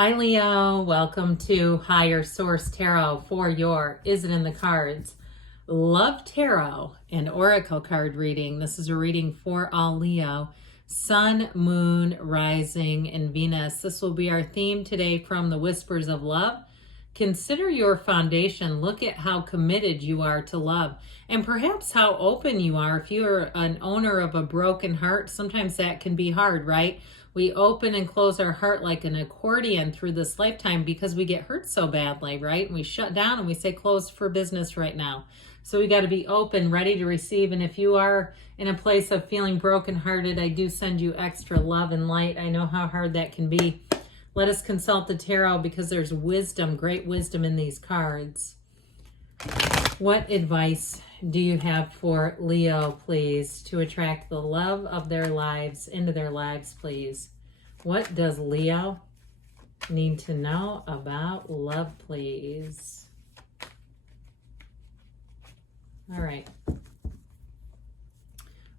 Hi Leo, welcome to Higher Source Tarot for your Is It in the Cards? Love Tarot and Oracle card reading. This is a reading for all Leo, Sun, Moon, Rising, and Venus. This will be our theme today from the Whispers of Love. Consider your foundation. Look at how committed you are to love and perhaps how open you are. If you're an owner of a broken heart, sometimes that can be hard, right? We open and close our heart like an accordion through this lifetime because we get hurt so badly, right? And we shut down and we say closed for business right now. So we got to be open, ready to receive. And if you are in a place of feeling brokenhearted, I do send you extra love and light. I know how hard that can be. Let us consult the tarot because there's wisdom, great wisdom in these cards. What advice do you have for Leo, please, to attract the love of their lives into their lives, please? What does Leo need to know about love, please? All right.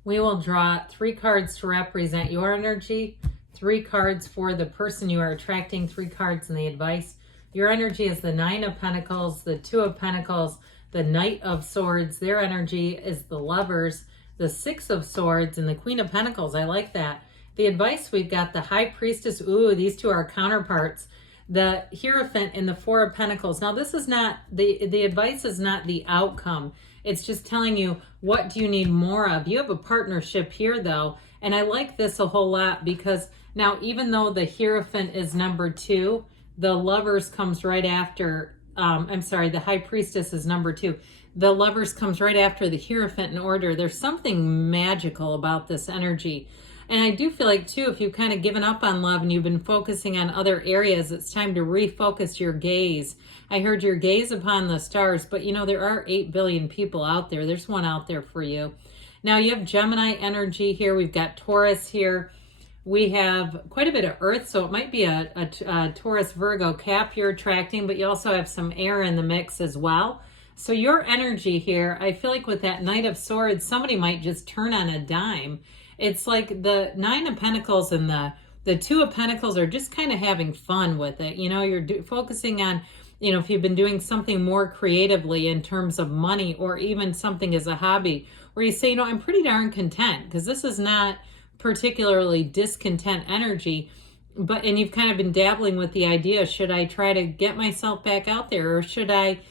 We will draw 3 cards to represent your energy, 3 cards for the person you are attracting, 3 cards in the advice. Your energy is the 9 of Pentacles, the 2 of Pentacles, the Knight of Swords. Their energy is the Lovers, the 6 of Swords, and the Queen of Pentacles. I like that. The advice, we've got the High Priestess. Ooh, these two are counterparts. The Hierophant and the 4 of Pentacles. Now, this is not, the advice is not the outcome. It's just telling you, what do you need more of? You have a partnership here, though. And I like this a whole lot because now, even though the Hierophant is number 2, the Lovers comes right after, the High Priestess is number 2. The Lovers comes right after the Hierophant in order. There's something magical about this energy. And I do feel like, too, if you've kind of given up on love and you've been focusing on other areas, it's time to refocus your gaze. I heard your gaze upon the stars, but you know, there are 8 billion people out there. There's one out there for you. Now, you have Gemini energy here. We've got Taurus here. We have quite a bit of Earth, so it might be a Taurus Virgo Cap you're attracting, but you also have some air in the mix as well. So your energy here, I feel like with that Knight of Swords, somebody might just turn on a dime. It's like the 9 of Pentacles and the 2 of Pentacles are just kind of having fun with it. You know, you're focusing on, you know, if you've been doing something more creatively in terms of money or even something as a hobby where you say, you know, I'm pretty darn content, because this is not particularly discontent energy, and you've kind of been dabbling with the idea, should I try to get myself back out there, or should I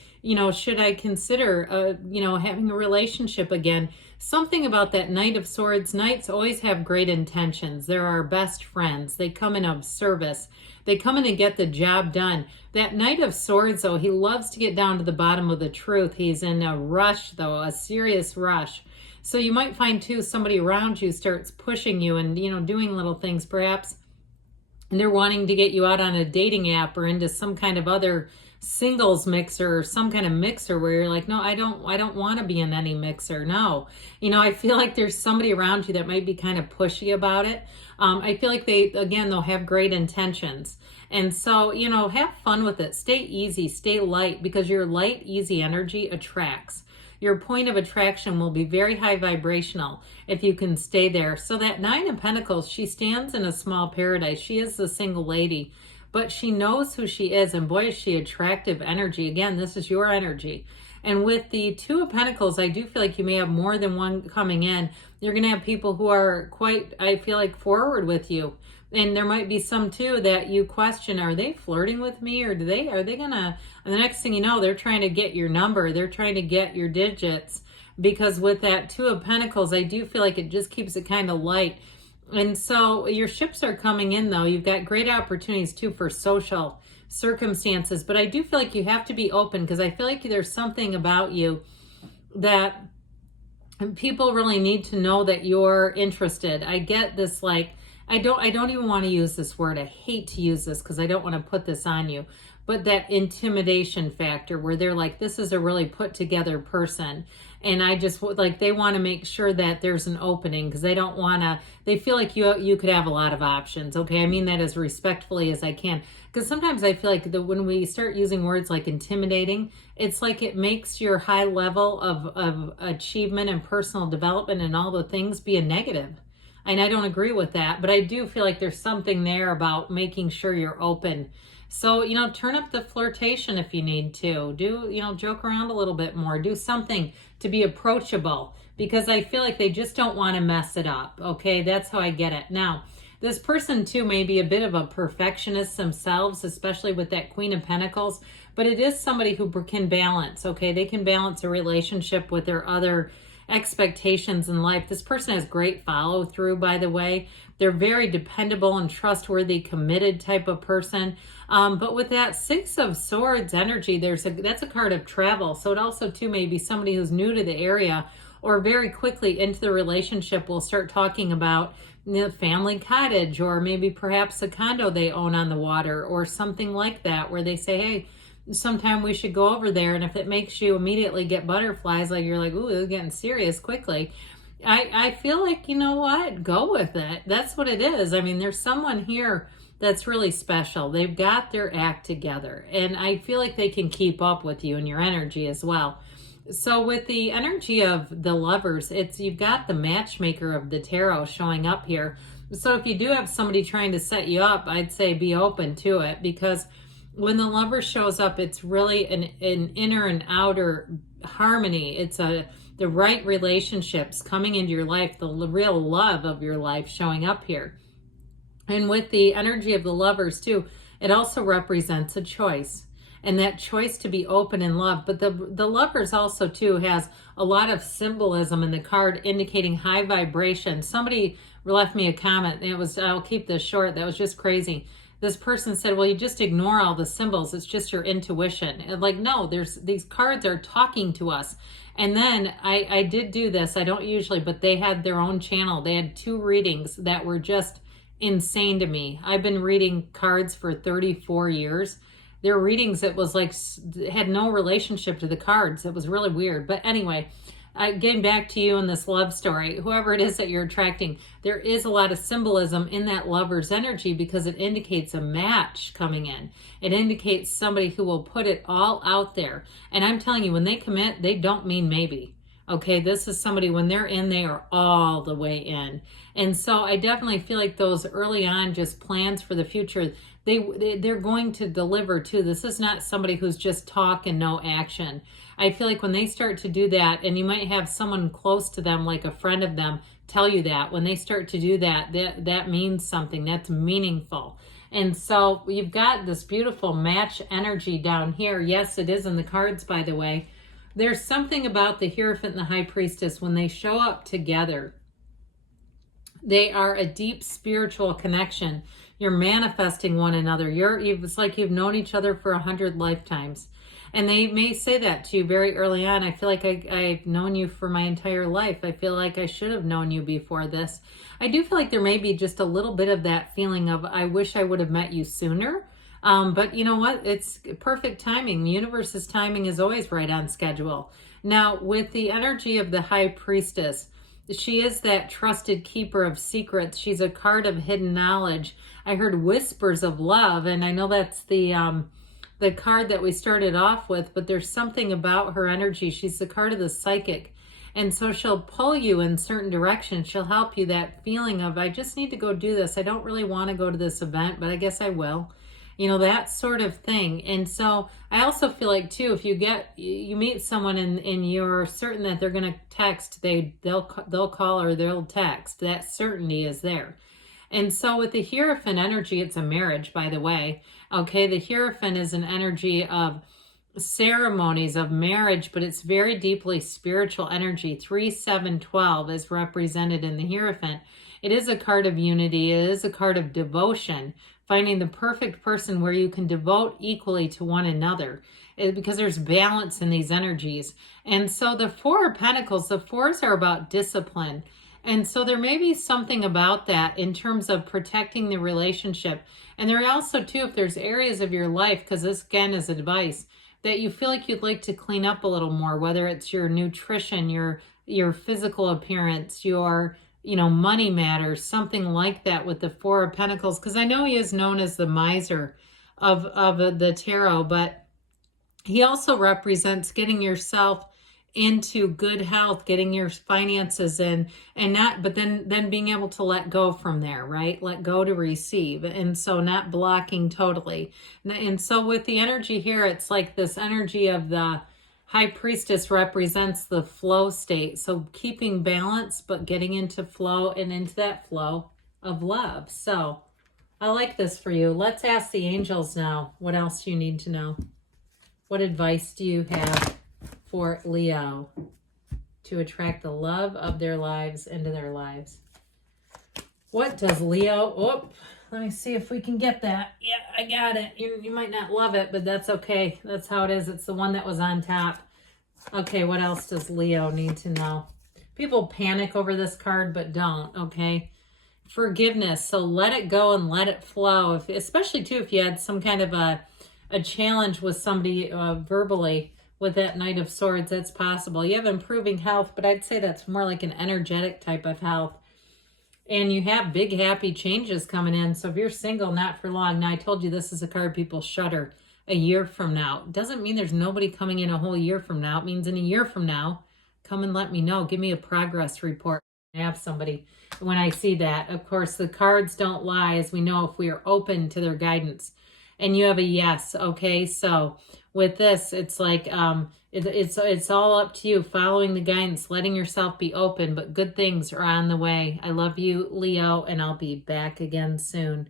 consider, having a relationship again? Something about that Knight of Swords. Knights always have great intentions. They're our best friends. They come in of service. They come in and get the job done. That Knight of Swords, though, he loves to get down to the bottom of the truth. He's in a rush, though, a serious rush. So you might find, too, somebody around you starts pushing you and, you know, doing little things, perhaps. And they're wanting to get you out on a dating app or into some kind of other singles mixer or some kind of mixer where you're like, no, I don't want to be in any mixer. No, you know, I feel like there's somebody around you that might be kind of pushy about it. I feel like they'll have great intentions. And so, you know, have fun with it. Stay easy, stay light, because your light, easy energy attracts. Your point of attraction will be very high vibrational if you can stay there. So that 9 of Pentacles, she stands in a small paradise. She is the single lady, but she knows who she is, and boy, is she attractive energy. Again, this is your energy. And with the 2 of Pentacles, I do feel like you may have more than one coming in. You're going to have people who are quite, I feel like, forward with you. And there might be some, too, that you question, are they flirting with me, or are they going to, and the next thing you know, they're trying to get your number. They're trying to get your digits, because with that 2 of Pentacles, I do feel like it just keeps it kind of light. And so your ships are coming in, though. You've got great opportunities, too, for social circumstances. But I do feel like you have to be open, because I feel like there's something about you that people really need to know that you're interested. I get this, like, I don't even want to use this word. I hate to use this because I don't want to put this on you. But that intimidation factor where they're like, this is a really put together person. And I just like, they want to make sure that there's an opening, because they don't want to, they feel like you could have a lot of options. Okay. I mean that as respectfully as I can. Because sometimes I feel like when we start using words like intimidating, it's like it makes your high level of achievement and personal development and all the things be a negative. And I don't agree with that, but I do feel like there's something there about making sure you're open. So, turn up the flirtation if you need to. Do, joke around a little bit more. Do something to be approachable, because I feel like they just don't want to mess it up. Okay, that's how I get it. Now, this person too may be a bit of a perfectionist themselves, especially with that Queen of Pentacles, but it is somebody who can balance. Okay, they can balance a relationship with their other expectations in life. This person has great follow through, by the way. They're very dependable and trustworthy, committed type of person. But with that Six of Swords energy, that's a card of travel. So it also too may be somebody who's new to the area, or very quickly into the relationship will start talking about the family cottage, or maybe perhaps a condo they own on the water, or something like that, where they say, hey, sometime we should go over there. And if it makes you immediately get butterflies, like you're like, ooh, it's getting serious quickly, I feel like, you know what, go with it. That's what it is. I mean, there's someone here that's really special. They've got their act together, and I feel like they can keep up with you and your energy as well. So with the energy of the Lovers, you've got the matchmaker of the tarot showing up here. So if you do have somebody trying to set you up, I'd say be open to it, because when the Lover shows up, it's really an inner and outer harmony. It's the right relationships coming into your life, the real love of your life showing up here. And with the energy of the Lovers too, it also represents a choice, and that choice to be open in love. But the Lovers also too has a lot of symbolism in the card, indicating high vibration. Somebody left me a comment, and I'll keep this short, that was just crazy. This person said, well, you just ignore all the symbols, it's just your intuition. And like, no, these cards are talking to us. And then I did do this, I don't usually, but they had their own channel. They had 2 readings that were just insane to me. I've been reading cards for 34 years. Their readings, it was like, had no relationship to the cards. It was really weird. But anyway, getting back to you in this love story, whoever it is that you're attracting, there is a lot of symbolism in that Lover's energy, because it indicates a match coming in. It indicates somebody who will put it all out there. And I'm telling you, when they commit, they don't mean maybe. Okay, this is somebody, when they're in, they are all the way in. And so I definitely feel like those early on just plans for the future, they're going to deliver too. This is not somebody who's just talk and no action. I feel like when they start to do that, and you might have someone close to them, like a friend of them, tell you that, when they start to do that, that means something, that's meaningful. And so you've got this beautiful match energy down here. Yes, it is in the cards, by the way. There's something about the Hierophant and the High Priestess, when they show up together, they are a deep spiritual connection. You're manifesting one another. It's like you've known each other for 100 lifetimes. And they may say that to you very early on. I feel like I've known you for my entire life. I feel like I should have known you before this. I do feel like there may be just a little bit of that feeling of, I wish I would have met you sooner. But you know what? It's perfect timing. The universe's timing is always right on schedule. Now, with the energy of the High Priestess, she is that trusted keeper of secrets. She's a card of hidden knowledge. I heard whispers of love, and I know that's the card that we started off with, but there's something about her energy. She's the card of the psychic. And so she'll pull you in certain directions. She'll help you, that feeling of, I just need to go do this. I don't really want to go to this event, but I guess I will. That sort of thing. And so I also feel like too, if you meet someone and you're certain that they're going to text, they'll call or they'll text. That certainty is there. And so with the Hierophant energy, it's a marriage, by the way. Okay, the Hierophant is an energy of ceremonies, of marriage, but it's very deeply spiritual energy. 3, 7, 12 is represented in the Hierophant. It is a card of unity. It is a card of devotion, finding the perfect person where you can devote equally to one another, because there's balance in these energies. And so the 4 of Pentacles, the 4s are about discipline. And so there may be something about that in terms of protecting the relationship. And there are also too, if there's areas of your life, because this again is advice, that you feel like you'd like to clean up a little more, whether it's your nutrition, your physical appearance, your money matters, something like that with the 4 of Pentacles. Because I know he is known as the miser of the tarot, but he also represents getting yourself into good health, getting your finances in, and not, but then being able to let go from there, right? Let go to receive. And so not blocking totally. And so with the energy here, it's like this energy of the High Priestess represents the flow state. So keeping balance, but getting into flow and into that flow of love. So I like this for you. Let's ask the angels now. What else do you need to know? What advice do you have for Leo to attract the love of their lives into their lives? What does Leo... Oh, let me see if we can get that. Yeah, I got it. You might not love it, but that's okay. That's how it is. It's the one that was on top. Okay, what else does Leo need to know? People panic over this card, but don't, okay? Forgiveness. So let it go and let it flow. Especially, too, if you had some kind of a challenge with somebody verbally with that Knight of Swords, that's possible. You have improving health, but I'd say that's more like an energetic type of health. And you have big, happy changes coming in. So if you're single, not for long. Now, I told you this is a card people shudder a year from now. It doesn't mean there's nobody coming in a whole year from now. It means in a year from now, come and let me know. Give me a progress report. I have somebody when I see that. Of course, the cards don't lie, as we know, if we are open to their guidance. And you have a yes, okay? So with this, it's like it's all up to you, following the guidance, letting yourself be open, but good things are on the way. I love you, Leo, and I'll be back again soon.